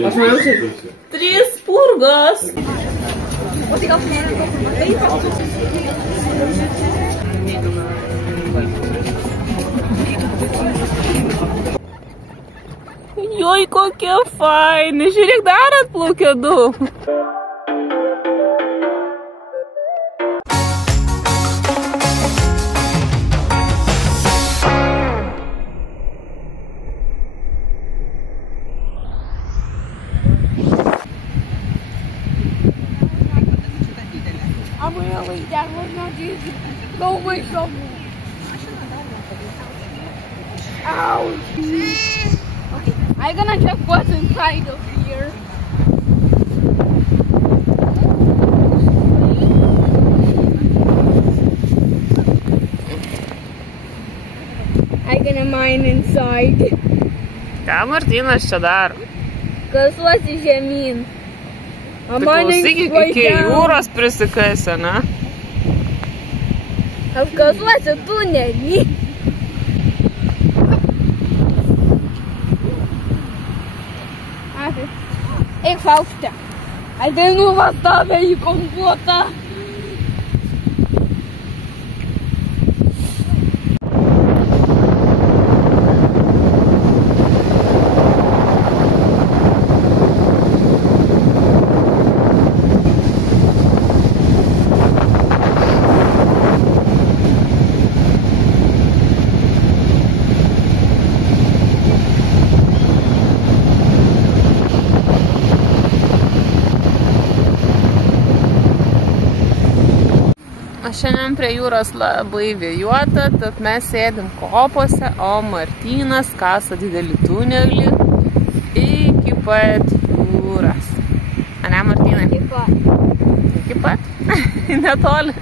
Aš manau, čia 3 spurgos. Joj, kokie faini. Žiūrėk, dar atplaukė 2. I'm gonna check what's inside of here. I'm gonna mine inside. Ką Martynas čia daro? Kasuosi žemyn. Tai klausyk, iki jūros prisikasi, ne? Aš kasuosi tunelį. Eik Faustė. Ateinu pas tave į kompotą. Šiandien prie jūros labai vėjuota, tad mes sėdim kopose, o Martynas kasa didelį tunelį iki pat jūros. Ane, Martynai? Iki pat. Iki pat? Netoli.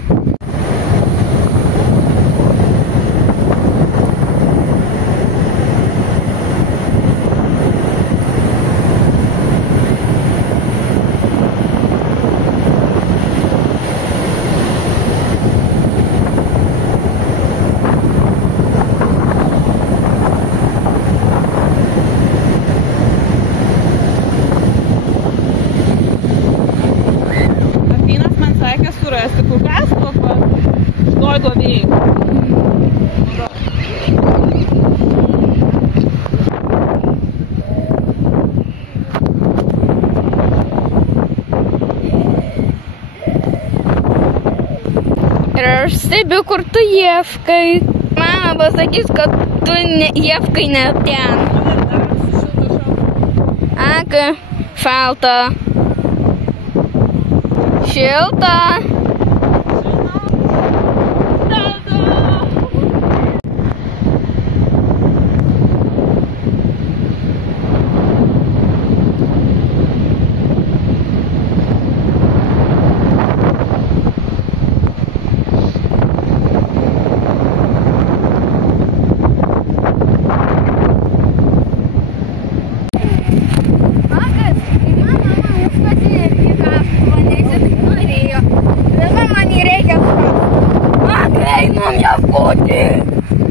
Surasti kur kas šitoj duobėj. Ir aš stebiu, kur tu ieškai. Mama pasakys, kad tu ieškai ne ten. Aka, šalta. Šilta.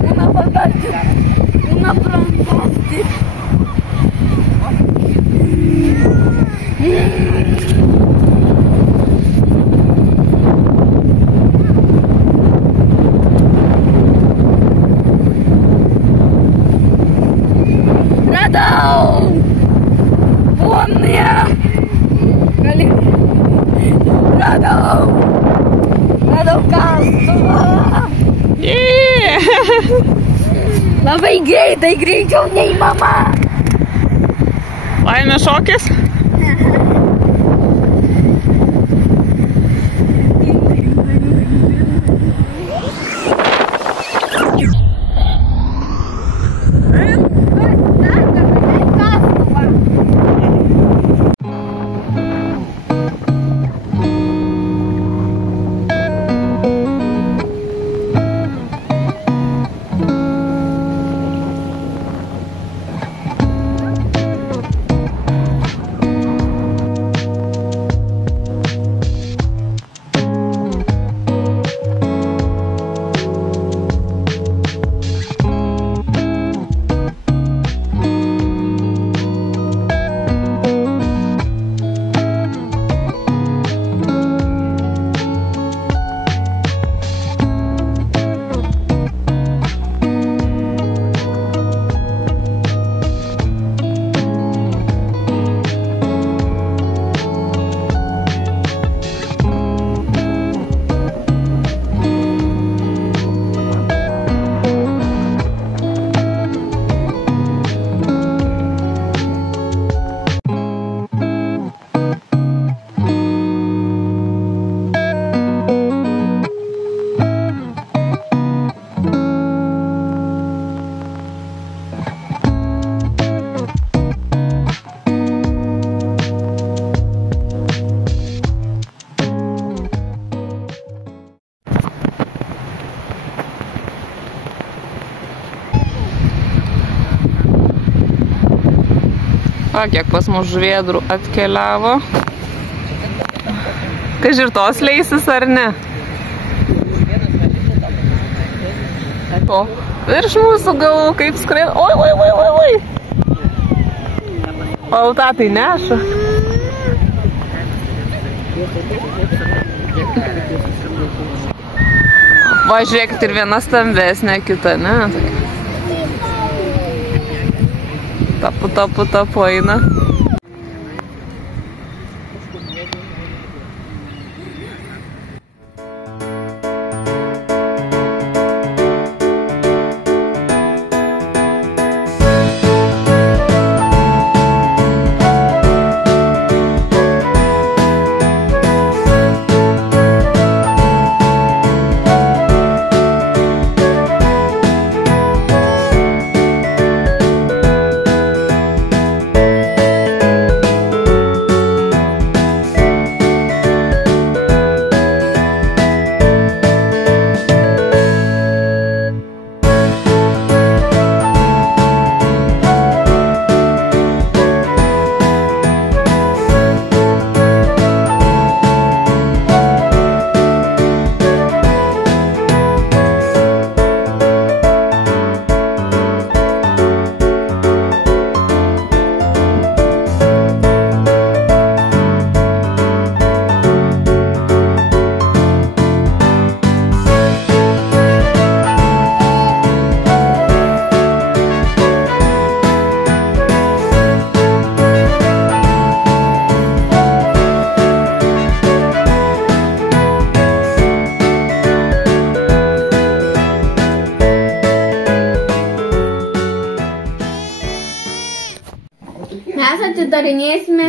Una fantástica. Radau! Pomnie! Radau! Radau kastuvą! Labai greitai, greičiau nei mama! Laimės šokis? O, kiek pas mus žuvėdrų atkeliavo. Kaži ir tos leisis ar ne? O, virš mūsų galvų kaip skraido. Oi. O tą tai neša. Va, žiūrėkit, ir viena stambesnė, kita, ne? Tapu eina. Mes atidarinėsime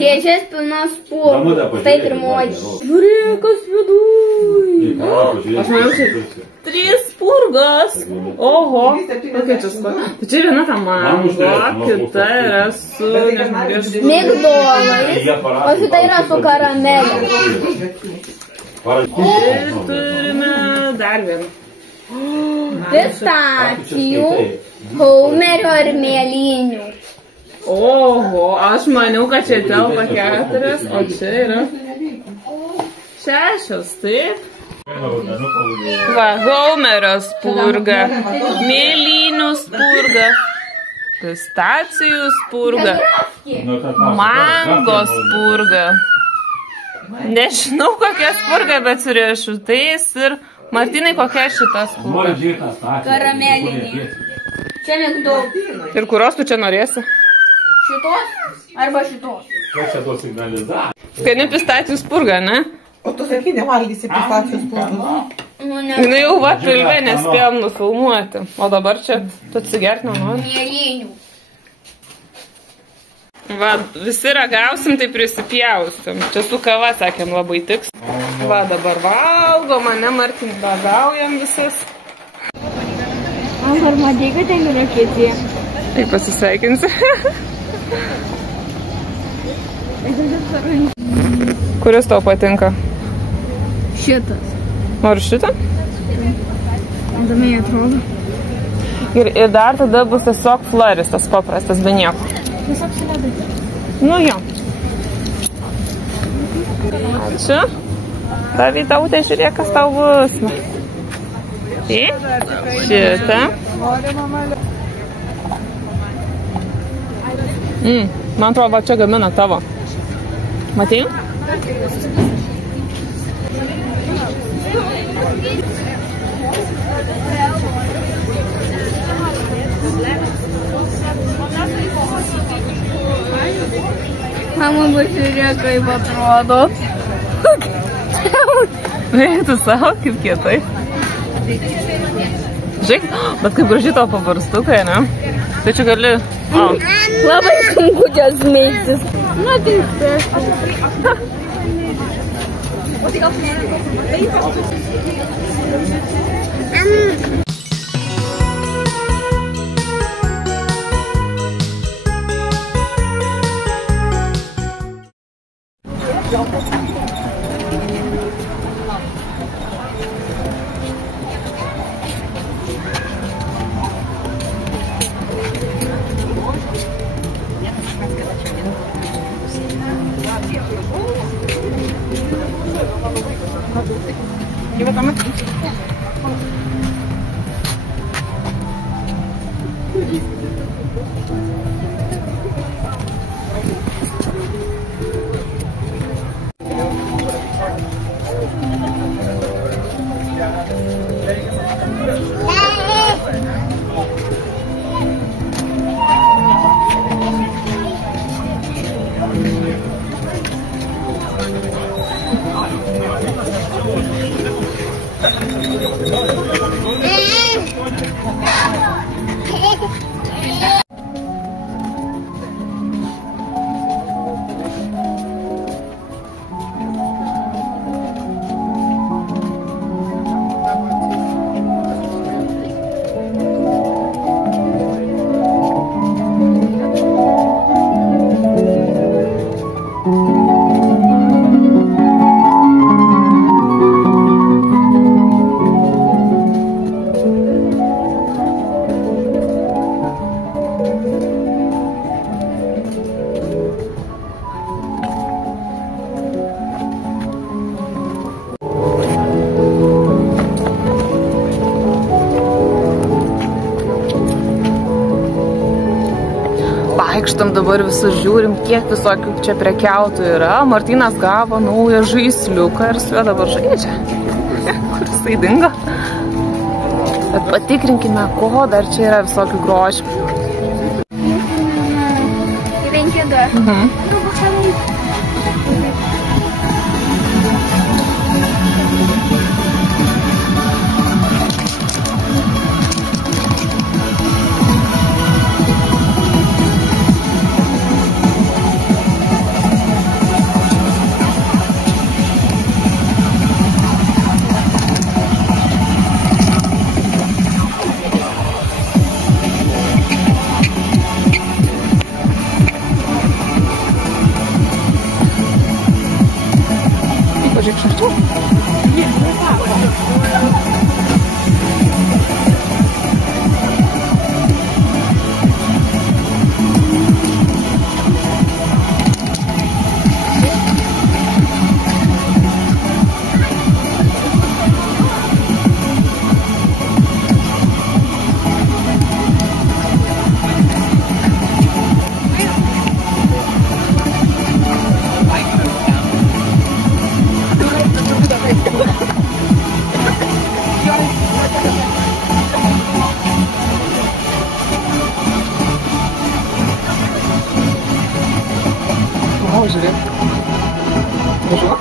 dėžės pilnas spurgų. Tai pirmoji. Žiūrėk, kas viduj. Aš manau, čia 3 spurgos. Oho. Kokia čia spurga? Tai čia viena ta mango, kita yra su migdolais, o kita yra su karamelė. Ir turime dar vieną. Pistacijų, haumerio ir mėlynių. Oho, aš maniau, kad čia telpa 4, o čia yra 6, taip? Va, haumerio spurga, mėlynių spurga, pistacijų spurga, mango spurga. Nežinau, kokia spurga, bet su riešutais ir... Martynai, kokia šita spurga? Karamelinė. Čia migdolų. Ir kurios tu čia norėsi? Šitos arba šitos. Kas čia to signalizacija? Skani pistacijų spurga, ne? O tu sakai, nevalgysi pistacijų spurgos. Jinai jau va pilve nespėjom nufilmuoti. O dabar čia tu atsigert nenori. Mėlynių. Va, visi ragausim, tai prisipjausim. Čia su kava, sakėm, labai tiks. Va, dabar valgom, mane Martin, ragaujam visis. Ar matei, kad ten yra kėdė? Tai pasisveikinsi. Kuris tau patinka? Šitas. Nori šitą? Įdomiai atrodo. Ir dar tada bus tiesiog floris, tas paprastas, be nieko. Tiesiog su ledai. Nu jo. Ačiū. Davidautė, žiūrėk, kas tau bus. Šitą. Man atrodo, va čia gamina tavo. Matei? Mama, pažiūrėk, kaip atrodo. Tu savo, kaip kietai. Žiūrėk, bet kaip gražiai tavo pavarstukai, ne? Tai čia gali... Labai sunku čia smeigtis. Na, tai Vaikštam dabar visur, žiūrim, kiek visokių čia prekiautojų yra. Martynas gavo naują žaisliuką ir su juo dabar žaidžia. Kur jisai dingo? Bet patikrinkime, ko dar čia yra visokių grožių. Pažiūrėk šarčiau. Vau, žiūrėk. Važiuok.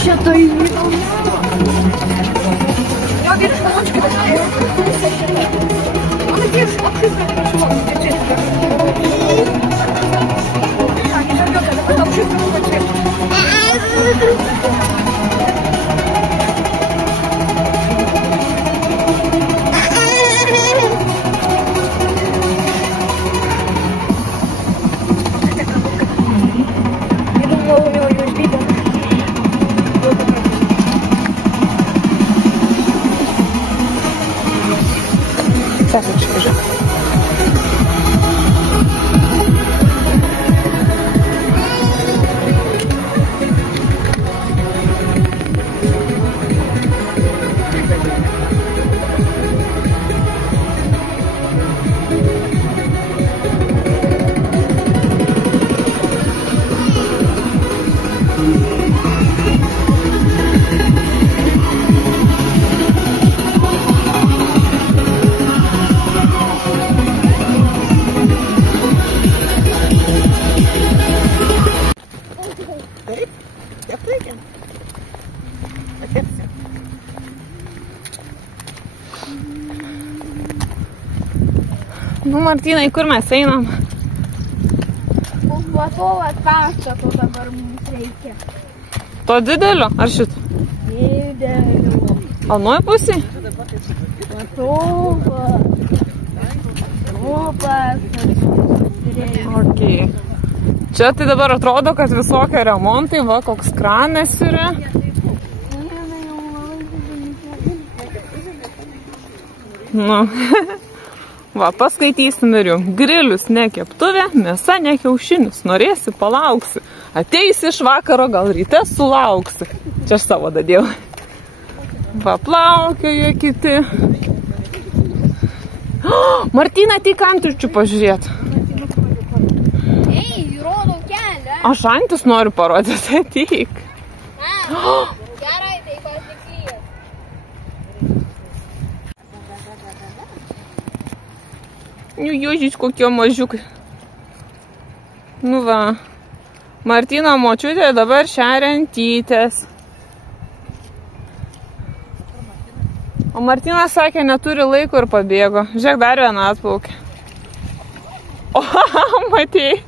Что-то и не знаю. Я вижу, что ночью начинаю. Он идешь, открытый, Сейчас я скажу. Nu, Martynai, kur mes einam? Užvatovas pastato dabar mums reikia. To didelio? Ar šito? Didelio. Anoj pusė? Vatovas. Okay. Čia tai dabar atrodo, kad visokie remontai, va, koks kranas yra. Nu, va, paskaitysim ir jum. Grilius ne keptuvė, mėsa ne kiaušinis. Norėsi, palauksi. Ateisi iš vakaro, gal ryte sulauksi. Čia aš savo dadėjau. Va, plaukioja kiti. Martyna, ateik antirčių pažiūrėt. Ei, rodau kelią. Aš antis noriu parodyti, ateik. Gerai, tai pasiklys. Nu, jožys kokie mažiukai. Nu va. Martyno močiutė dabar šeria antytės. O Martynas sakė, neturi laiko ir pabėgo. Žiūrėk, dar vieną atplaukė. O, matėjai,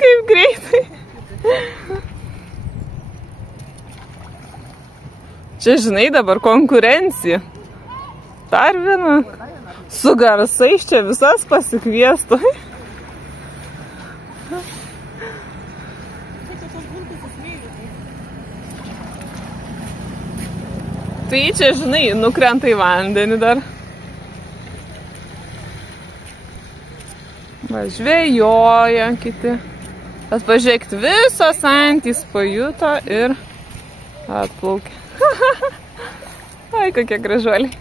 kaip greitai. Čia, žinai, dabar konkurencija. Dar viena. Su garsais čia visas pasikviestų. Tai čia, žinai, nukrenta į vandenį dar. Va, žvejoja kiti. Bet pažiūrėk, visos antys pajuto ir atplaukė. Ai, kokie gražuoliai.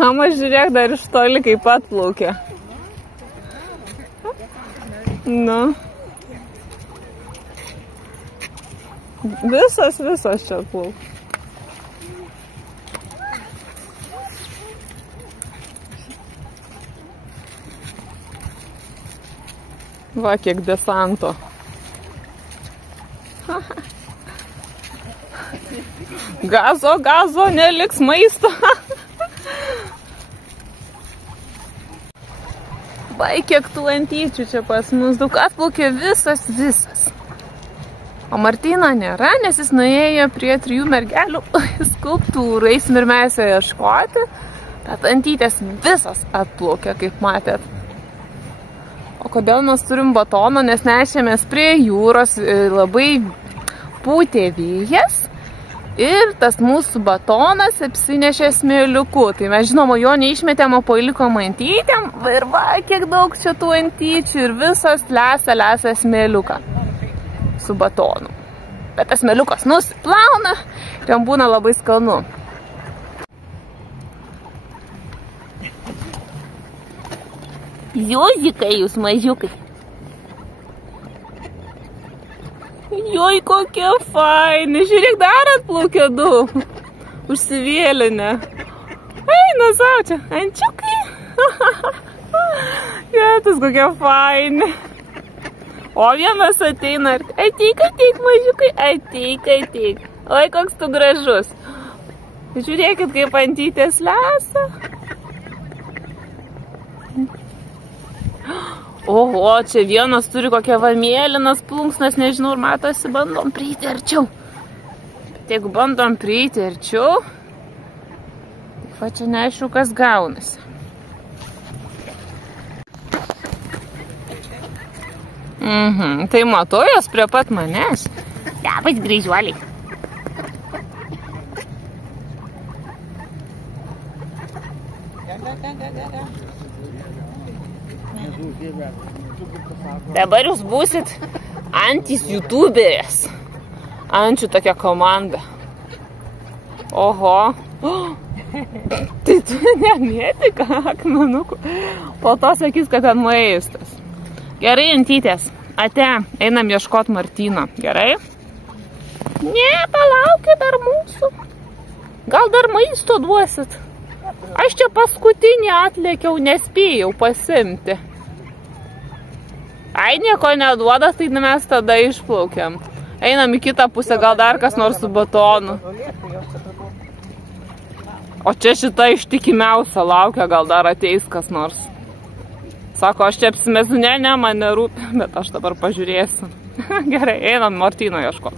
Mama, žiūrėk, dar iš toli kaip atplaukė. Nu. Visas čia atplaukė. Va, kiek desanto. Gazo, neliks maisto. Vai, kiek tų antyčių čia pas mus, daug atplaukė visas. O Martyno nėra, nes jis nuėjo prie 3 mergelių skulptūrų. Eisim ir mes ją ieškoti, bet antytės visas atplaukė, kaip matėt. O kodėl mes turim batoną, nes nešėmės prie jūros, labai pūtė vėjas. Ir tas mūsų batonas apsinešė smėliuku. Tai mes, žinoma, jo neišmetėm, o palikom antytėm. Ir va, kiek daug čia tų antyčių. Ir visas lesa smėliuką su batonu. Bet tas smėliukas nusiplauna ir jam būna labai skanu. Ziozikai jūs mažiukai. Joj, kokie faini. Žiūrėk, dar atplaukė 2. Užsivėlinę. Eina savo čia. Ančiukai. Jėtus, kokie faini. O vienas ateina ir ateik, mažiukai. Ateik. Oi, koks tu gražus. Žiūrėkit, kaip antytės lesa. Oho, čia vienas turi kokią va mėlynas plunksnas, nežinau, ir matosi, bandom prieiti arčiau. Bet jeigu bandom prieiti arčiau, tai va čia neaišku, kas gaunasi. Tai matau jos prie pat manęs. Davai, grįžuoliai. Dabar jūs būsit antys youtuberės. Ančių tokia komanda. Oho. Tai tu nemėtik akmenukų. Po to sakys, kad ten maistas. Gerai, antytės. Ate, einam ieškot Martyno. Gerai? Ne, palaukit dar mūsų. Gal dar maisto duosit? Aš čia paskutinį atlėkiau, nespėjau pasimti. Ai, nieko neduoda, tai mes tada išplaukiam. Einam į kitą pusę, gal dar kas nors su batonu. O čia šita ištikimiausia laukia, gal dar ateis kas nors. Sako, aš čia apsimesiu, ne, man nerūpi, bet aš dabar pažiūrėsiu. Gerai, einam Martyno ieško.